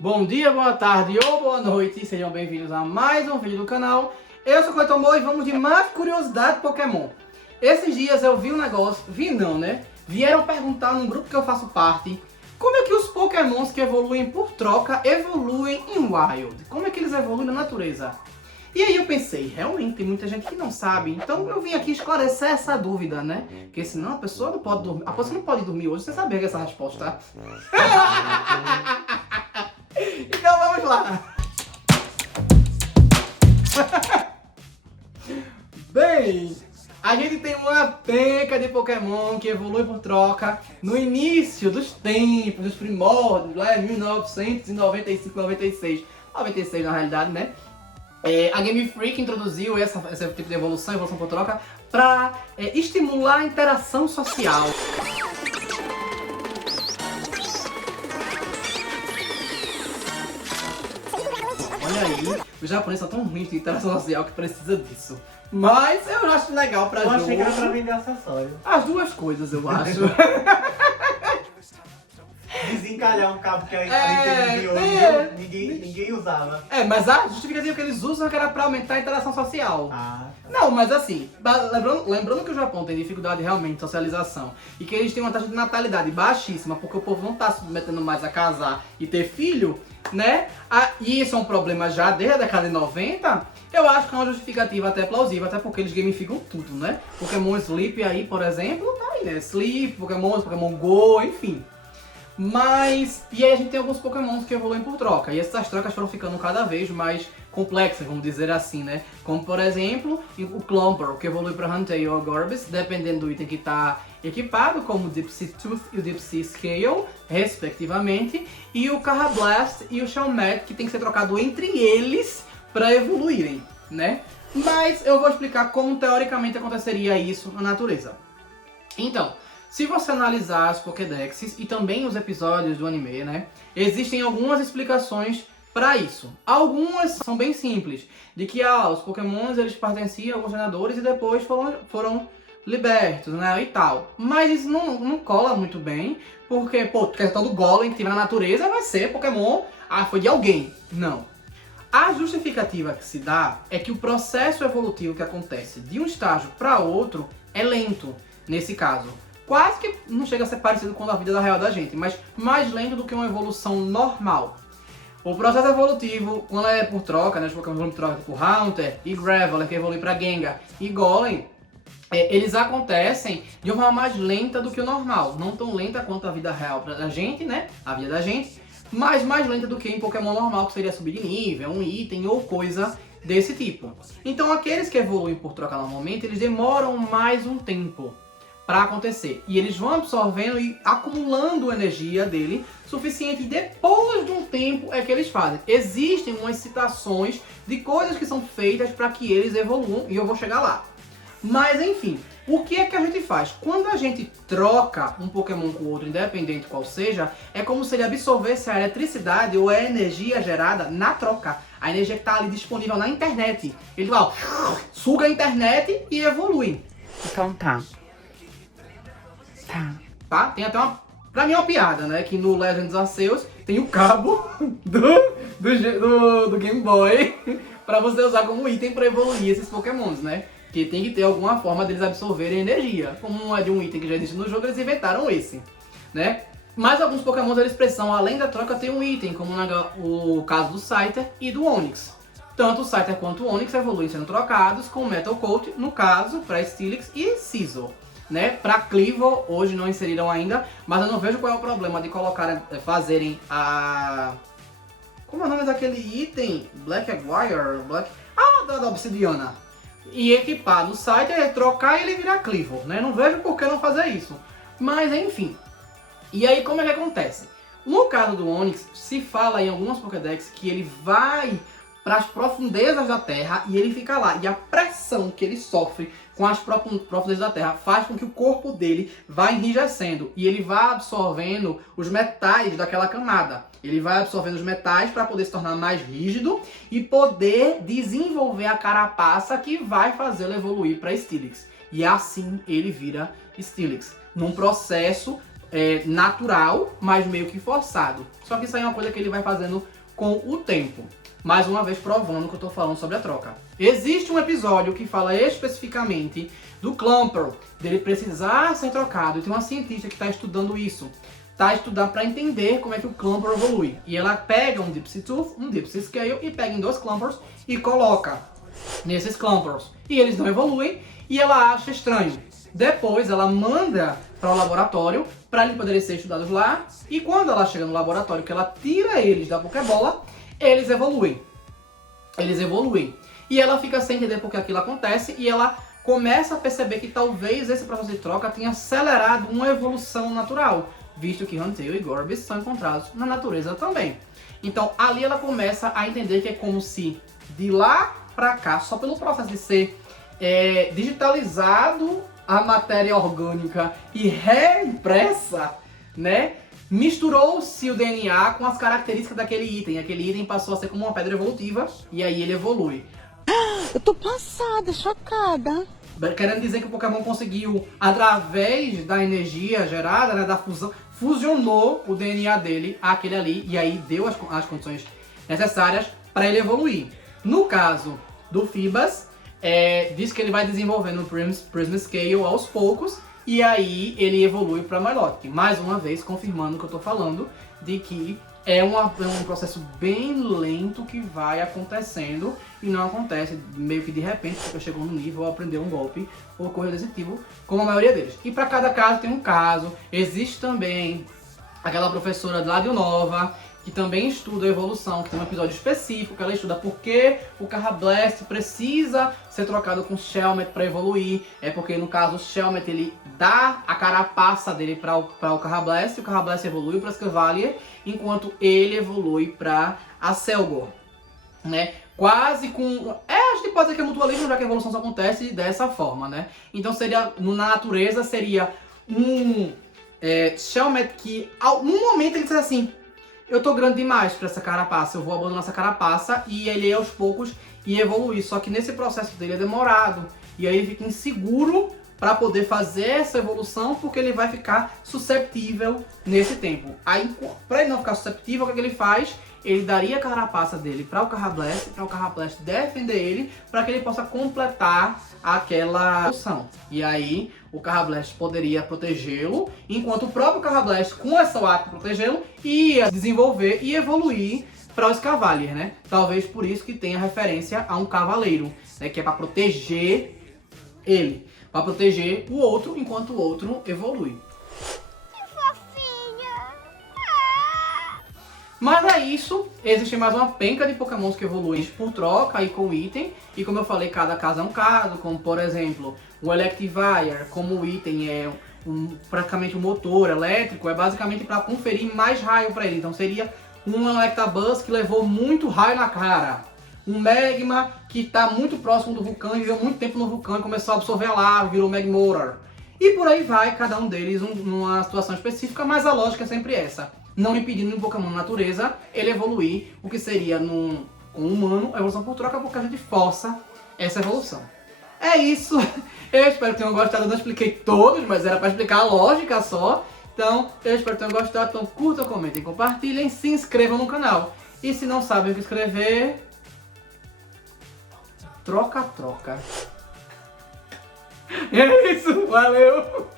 Bom dia, boa tarde ou boa noite, sejam bem-vindos a mais um vídeo do canal. Eu sou o Cleiton e vamos de mais curiosidade Pokémon. Esses dias eu vi um negócio, vieram perguntar num grupo que eu faço parte, como é que os Pokémons que evoluem por troca evoluem em Wild? Como é que eles evoluem na natureza? E aí eu pensei, realmente tem muita gente que não sabe, então eu vim aqui esclarecer essa dúvida, né? Porque senão a pessoa não pode dormir, a pessoa não pode dormir hoje sem saber essa resposta. Então vamos lá! Bem, a gente tem uma penca de Pokémon que evolui por troca no início dos tempos, dos primórdios, lá em 1995, 96 na realidade, né? A Game Freak introduziu esse tipo de evolução por troca, para estimular a interação social. Olha aí, os japoneses são tão ruins de interação social que precisa disso. Mas eu acho legal pra jogo. Eu achei que era pra vender acessório. As duas coisas, eu acho. Desencalhar um cabo que a Nintendo enviou ninguém usava. Mas a justificativa que eles usam é que era pra aumentar a interação social. Ah. Não, mas assim, lembrando que o Japão tem dificuldade realmente de socialização e que eles têm uma taxa de natalidade baixíssima porque o povo não tá se submetendo mais a casar e ter filho, né? E isso é um problema já desde a década de 90, eu acho que é uma justificativa até plausível, até porque eles gamificam tudo, né? Pokémon Sleep aí, por exemplo, tá aí, né? Sleep, Pokémon Go, enfim. E aí a gente tem alguns Pokémons que evoluem por troca, e essas trocas foram ficando cada vez mais complexas, vamos dizer assim, né? Como, por exemplo, o Clomper, que evolui para Huntail ou Gorbis, dependendo do item que está equipado, como o Deep Sea Tooth e o Deep Sea Scale, respectivamente, e o Karrablast e o Shelmet, que tem que ser trocado entre eles para evoluírem, né? Mas eu vou explicar como teoricamente aconteceria isso na natureza. Então, se você analisar as Pokédexes e também os episódios do anime, né, existem algumas explicações para isso. Algumas são bem simples, de que os Pokémons eles pertenciam a alguns treinadores e depois foram libertos, né, e tal. Mas isso não cola muito bem, porque, a questão do Golem que tiver na natureza vai ser Pokémon, foi de alguém. Não. A justificativa que se dá é que o processo evolutivo que acontece de um estágio para outro é lento, nesse caso. Quase que não chega a ser parecido com a vida da real da gente, mas mais lento do que uma evolução normal. O processo evolutivo, quando é por troca, né, os Pokémon evoluem por troca, tipo Haunter e Graveler, que evolui para Gengar, e Golem, eles acontecem de uma forma mais lenta do que o normal. Não tão lenta quanto a vida real da gente, né, a vida da gente, mas mais lenta do que em Pokémon normal, que seria subir de nível, um item ou coisa desse tipo. Então aqueles que evoluem por troca normalmente, eles demoram mais um tempo para acontecer. E eles vão absorvendo e acumulando energia dele suficiente. E depois de um tempo é que eles fazem. Existem umas citações de coisas que são feitas para que eles evoluam. E eu vou chegar lá. Mas enfim, o que é que a gente faz? Quando a gente troca um Pokémon com o outro, independente qual seja, é como se ele absorvesse a eletricidade ou a energia gerada na troca. A energia que está ali disponível na internet. Ele vai, suga a internet e evolui. Então tá. Tem até pra mim é uma piada, né? Que no Legends Arceus tem o cabo do Game Boy pra você usar como item pra evoluir esses Pokémons, né? Que tem que ter alguma forma deles absorverem energia. Como é de um item que já existe no jogo, eles inventaram esse, né? Mas alguns Pokémons eles precisam, além da troca, ter um item, como o caso do Scyther e do Onix. Tanto o Scyther quanto o Onix evoluem sendo trocados com Metal Coat, no caso, para Steelix e Scizor. Né? Para Kleavor, hoje não inseriram ainda, mas eu não vejo qual é o problema de fazerem a... Como é o nome daquele item? Black Aguirre? Da Obsidiana. E equipar no site, trocar e ele virar Kleavor, né? Não vejo por que não fazer isso. Mas enfim. E aí como é que acontece? No caso do Onix, se fala em algumas Pokédex que ele vai para as profundezas da Terra e ele fica lá. E a pressão que ele sofre com as profundezas da Terra faz com que o corpo dele vá enrijecendo e ele vá absorvendo os metais daquela camada. Ele vai absorvendo os metais para poder se tornar mais rígido e poder desenvolver a carapaça que vai fazê-lo evoluir para Steelix. E assim ele vira Steelix. Num processo natural, mas meio que forçado. Só que isso aí é uma coisa que ele vai fazendo com o tempo. Mais uma vez provando que eu tô falando sobre a troca. Existe um episódio que fala especificamente do Clumper, dele precisar ser trocado. E tem uma cientista que está estudando isso. Tá estudando para entender como é que o Clumper evolui. E ela pega um Dipsy Tooth, um Dipsy Scale e pega em 2 Clumpers e coloca nesses Clumpers. E eles não evoluem e ela acha estranho. Depois ela manda para o laboratório para eles poderem ser estudados lá. E quando ela chega no laboratório, que ela tira eles da Pokébola, eles evoluem. Eles evoluem. E ela fica sem entender porque aquilo acontece e ela começa a perceber que talvez esse processo de troca tenha acelerado uma evolução natural, visto que Huntail e Gorebyss são encontrados na natureza também. Então ali ela começa a entender que é como se de lá pra cá, só pelo processo de ser digitalizado a matéria orgânica e reimpressa, né? Misturou-se o DNA com as características daquele item. Aquele item passou a ser como uma pedra evolutiva e aí ele evolui. Eu tô passada, chocada. Querendo dizer que o Pokémon conseguiu, através da energia gerada, né, da fusão, fusionou o DNA dele àquele ali e aí deu as condições necessárias para ele evoluir. No caso do Feebas, diz que ele vai desenvolvendo o Prism Scale aos poucos e aí ele evolui para Milotic. Mais uma vez confirmando o que eu tô falando, de que é um processo bem lento que vai acontecendo e não acontece meio que de repente, porque chegou no nível, aprendeu um golpe ou coisa desse tipo, como a maioria deles. E para cada caso tem um caso. Existe também aquela professora lá de Unova, que também estuda a evolução, que tem um episódio específico que ela estuda por que o Karrablast precisa ser trocado com o Shelmet para evoluir. É porque no caso o Shelmet ele dá a carapaça dele para o Karrablast, e o Karrablast evolui para Escavalier, enquanto ele evolui para a Selgor, né? Quase com... acho que pode ser que é mutualismo, já que a evolução só acontece dessa forma, né? Então seria, na natureza, seria um Shelmet que, num momento ele diz assim, eu tô grande demais pra essa carapaça, eu vou abandonar essa carapaça e ele aos poucos ia evoluir. Só que nesse processo dele é demorado. E aí ele fica inseguro para poder fazer essa evolução, porque ele vai ficar susceptível nesse tempo. Aí, para ele não ficar susceptível, o que ele faz? Ele daria a carapaça dele para o Karrablast, para o Karrablast defender ele, para que ele possa completar aquela evolução. E aí o Karrablast poderia protegê-lo, enquanto o próprio Karrablast, com essa ato de protegê-lo, ia desenvolver e evoluir para o Escavalier, né? Talvez por isso que tenha referência a um cavaleiro, né? Que é para proteger ele, para proteger o outro enquanto o outro evolui. Mas é isso, existe mais uma penca de Pokémons que evoluem por troca e com item. E como eu falei, cada caso é um caso, como por exemplo, o Electivire, como o item é praticamente um motor elétrico, é basicamente para conferir mais raio para ele. Então seria um Electabuzz que levou muito raio na cara. Um Magma que está muito próximo do vulcão e viveu muito tempo no vulcão e começou a absorver a lava, virou Magmortar. E por aí vai, cada um deles numa situação específica, mas a lógica é sempre essa. Não impedindo no Pokémon natureza ele evoluir, o que seria com um humano, a evolução por troca, porque a gente força essa evolução. É isso, eu espero que tenham gostado, eu não expliquei todos, mas era para explicar a lógica só. Então, eu espero que tenham gostado, então curtam, comentem, compartilhem, se inscrevam no canal. E se não sabem o que escrever, troca. É isso, valeu!